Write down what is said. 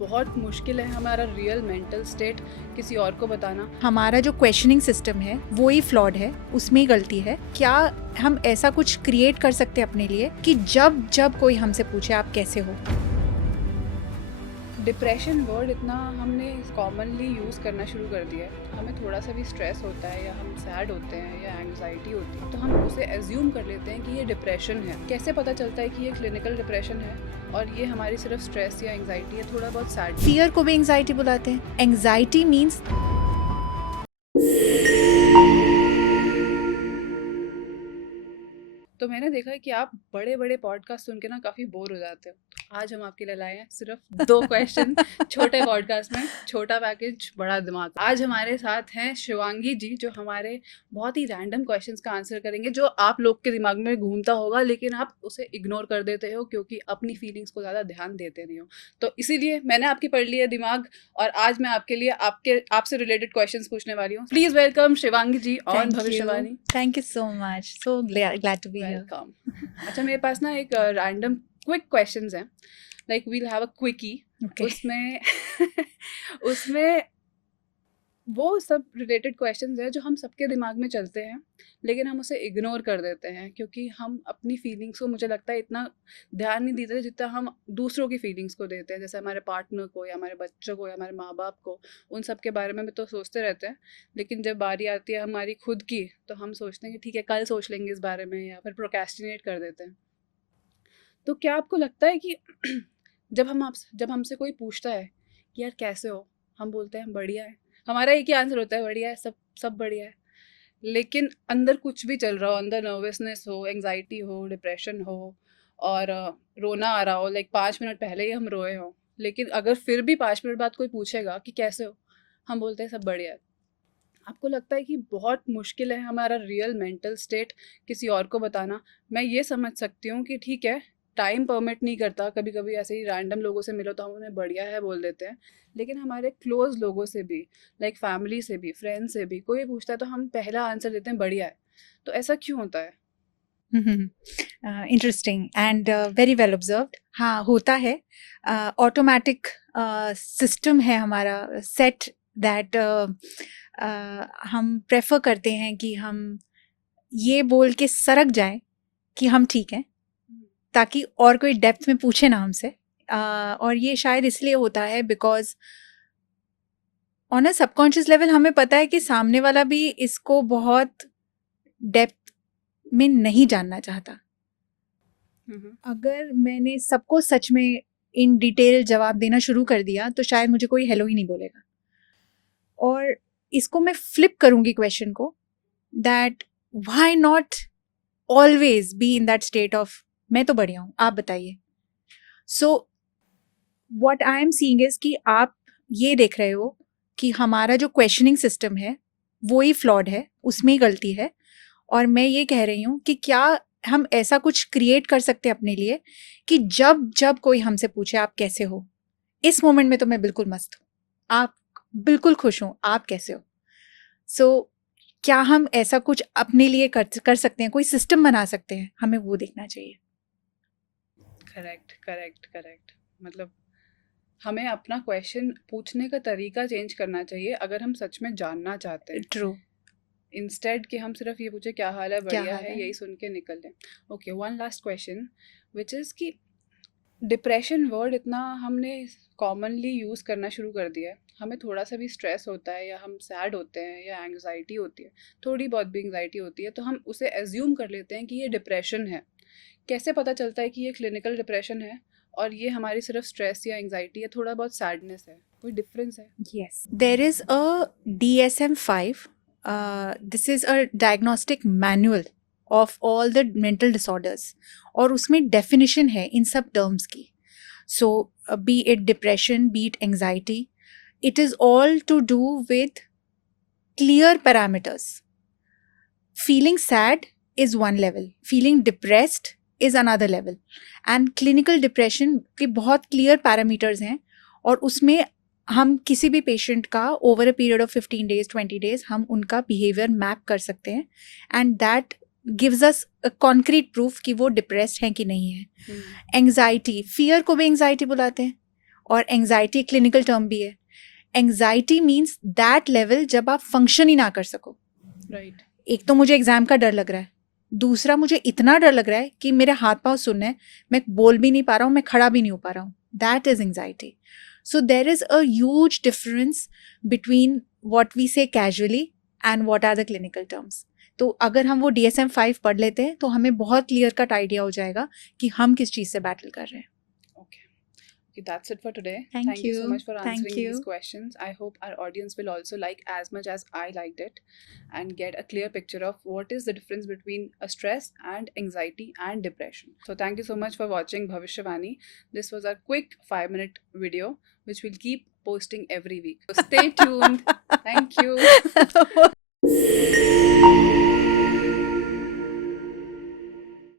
बहुत मुश्किल है हमारा रियल मेंटल स्टेट किसी और को बताना। हमारा जो क्वेश्चनिंग सिस्टम है वो ही फ्लॉड है, उसमें ही गलती है। क्या हम ऐसा कुछ क्रिएट कर सकते हैं अपने लिए कि जब जब कोई हमसे पूछे आप कैसे हो? डिप्रेशन वर्ड इतना हमने कॉमनली यूज़ करना शुरू कर दिया है। हमें थोड़ा सा भी स्ट्रेस होता है या हम सैड होते हैं या एंग्जाइटी होती है तो हम उसे एज्यूम कर लेते हैं कि ये डिप्रेशन है। कैसे पता चलता है कि ये क्लिनिकल डिप्रेशन है और ये हमारी सिर्फ स्ट्रेस या एंग्जाइटी या थोड़ा बहुत सैड। फियर को भी एंग्जाइटी बुलाते हैं। एंग्जाइटी मीन्स तो मैंने देखा है कि आप बड़े बड़े पॉडकास्ट सुन के ना काफ़ी बोर हो जाते हो। तो आज हम आपके लिए लाए हैं सिर्फ 2 क्वेश्चन छोटे पॉडकास्ट में, छोटा पैकेज बड़ा दिमाग। आज हमारे साथ हैं शिवांगी जी जो हमारे बहुत ही रैंडम क्वेश्चंस का आंसर करेंगे जो आप लोग के दिमाग में घूमता होगा लेकिन आप उसे इग्नोर कर देते हो क्योंकि अपनी फीलिंग्स को ज़्यादा ध्यान देते नहीं हो। तो इसीलिए मैंने आपकी पढ़ ली है दिमाग और आज मैं आपके लिए आपसे रिलेटेड क्वेश्चंस पूछने वाली हूँ। Please welcome Shivangi ji on Bhavishyavani. Thank you so much, so glad to be here. Welcome. अच्छा, मेरे पास ना एक रैंडम क्विक क्वेश्चंस हैं, like we'll have a quickie. Okay. उसमें उसमें वो सब रिलेटेड क्वेश्चंस हैं जो हम सबके दिमाग में चलते हैं लेकिन हम उसे इग्नोर कर देते हैं क्योंकि हम अपनी फीलिंग्स को मुझे लगता है इतना ध्यान नहीं देते जितना हम दूसरों की फीलिंग्स को देते हैं, जैसे हमारे पार्टनर को या हमारे बच्चों को या हमारे माँ बाप को। उन सब के बारे में भी तो सोचते रहते हैं लेकिन जब बारी आती है हमारी खुद की तो हम सोचते हैं कि ठीक है कल सोच लेंगे इस बारे में या फिर प्रोक्रेस्टिनेट कर देते हैं। तो क्या आपको लगता है कि जब हमसे कोई पूछता है कि यार कैसे हो, हम बोलते हैं बढ़िया है। हमारा एक ही आंसर होता है बढ़िया है, सब सब बढ़िया है। लेकिन अंदर कुछ भी चल रहा हो, अंदर नर्वसनेस हो, एंग्जाइटी हो, डिप्रेशन हो और रोना आ रहा हो, लाइक 5 मिनट पहले ही हम रोए हो, लेकिन अगर फिर भी 5 मिनट बाद कोई पूछेगा कि कैसे हो, हम बोलते हैं सब बढ़िया है। आपको लगता है कि बहुत मुश्किल है हमारा रियल मेंटल स्टेट किसी और को बताना। मैं ये समझ सकती हूँ कि ठीक है, टाइम परमिट नहीं करता, कभी कभी ऐसे ही रैंडम लोगों से मिलो तो हम उन्हें बढ़िया है बोल देते हैं, लेकिन हमारे क्लोज लोगों से भी, लाइक फैमिली से भी, फ्रेंड से भी कोई पूछता है तो हम पहला आंसर देते हैं बढ़िया है। तो ऐसा क्यों होता है? Interesting and very well observed. हाँ, होता है। ऑटोमेटिक सिस्टम है हमारा सेट दैट हम प्रेफर करते हैं कि हम ये बोल के सरक जाएं कि हम ठीक हैं ताकि और कोई डेप्थ में पूछे ना हमसे। और ये शायद इसलिए होता है because on a subconscious level हमें पता है कि सामने वाला भी इसको बहुत डेप्थ में नहीं जानना चाहता। अगर मैंने सबको सच में इन डिटेल जवाब देना शुरू कर दिया तो शायद मुझे कोई हेलो ही नहीं बोलेगा। और इसको मैं फ्लिप करूंगी क्वेश्चन को, that why not always be in that state of मैं तो बढ़िया हूँ, आप बताइए। So what I am seeing is कि आप ये देख रहे हो कि हमारा जो क्वेश्चनिंग सिस्टम है वो ही फ्लॉड है, उसमें ही गलती है। और मैं ये कह रही हूँ कि क्या हम ऐसा कुछ क्रिएट कर सकते हैं अपने लिए कि जब जब कोई हमसे पूछे आप कैसे हो, इस मोमेंट में तो मैं बिल्कुल मस्त हूँ, आप बिल्कुल खुश हूँ, आप कैसे हो। सो क्या हम ऐसा कुछ अपने लिए कर सकते हैं, कोई सिस्टम बना सकते हैं, हमें वो देखना चाहिए। Correct correct correct. मतलब हमें अपना क्वेश्चन पूछने का तरीका चेंज करना चाहिए अगर हम सच में जानना चाहते हैं, ट्रू। इंस्टेड कि हम सिर्फ ये पूछे क्या हाल है, क्या बढ़िया हाल है, है? यही सुन के निकल लें। Okay, one last question which is कि डिप्रेशन वर्ड इतना हमने कॉमनली यूज़ करना शुरू कर दिया है। हमें थोड़ा सा भी स्ट्रेस होता है या हम सैड होते हैं या एंग्जाइटी होती है, थोड़ी बहुत भी एंग्जाइटी होती है तो हम उसे एज्यूम कर लेते हैं कि ये डिप्रेशन है। कैसे पता चलता है कि ये क्लिनिकल डिप्रेशन है और ये हमारी सिर्फ स्ट्रेस या एंग्जाइटी या थोड़ा बहुत सैडनेस है? कोई डिफरेंस है? Yes, there is a DSM-5. This is a diagnostic manual of all the mental disorders. और उसमें definition है इन सब terms की. So, be it depression, be it anxiety, it is all to do with clear parameters. Feeling sad is one level, feeling depressed is another level. And clinical depression के बहुत clear parameters हैं और उसमें हम किसी भी patient का over a period of 15 days 20 days हम उनका बिहेवियर मैप कर सकते हैं and that gives us a concrete proof कि वो डिप्रेस्ड हैं कि नहीं है। एंग्जाइटी, फियर को भी एंग्जाइटी बुलाते हैं और एंजाइटी क्लिनिकल टर्म भी है. एंजाइटी मीन्स दैट लेवल जब आप फंक्शन ही ना कर सको. राइट. एक तो मुझे एग्जाम का डर लग रहा है, दूसरा मुझे इतना डर लग रहा है कि मेरे हाथ पांव सुन्न है, मैं बोल भी नहीं पा रहा हूँ, मैं खड़ा भी नहीं हो पा रहा हूँ. That is anxiety. So there is a huge difference between what we say casually and what are the clinical terms. तो अगर हम वो DSM-5 पढ़ लेते हैं तो हमें बहुत क्लियर कट आइडिया हो जाएगा कि हम किस चीज़ से बैटल कर रहे हैं. Okay. Okay, that's it for today. Thank Thank you so you. much for Thank answering these you. questions. I hope our audience will also like as much as I liked it and get a clear picture of what is the difference between a stress and anxiety and depression. So thank you so much for watching Bhavishyavani. This was a quick 5-minute video which we'll keep posting every week. So stay tuned. Thank you.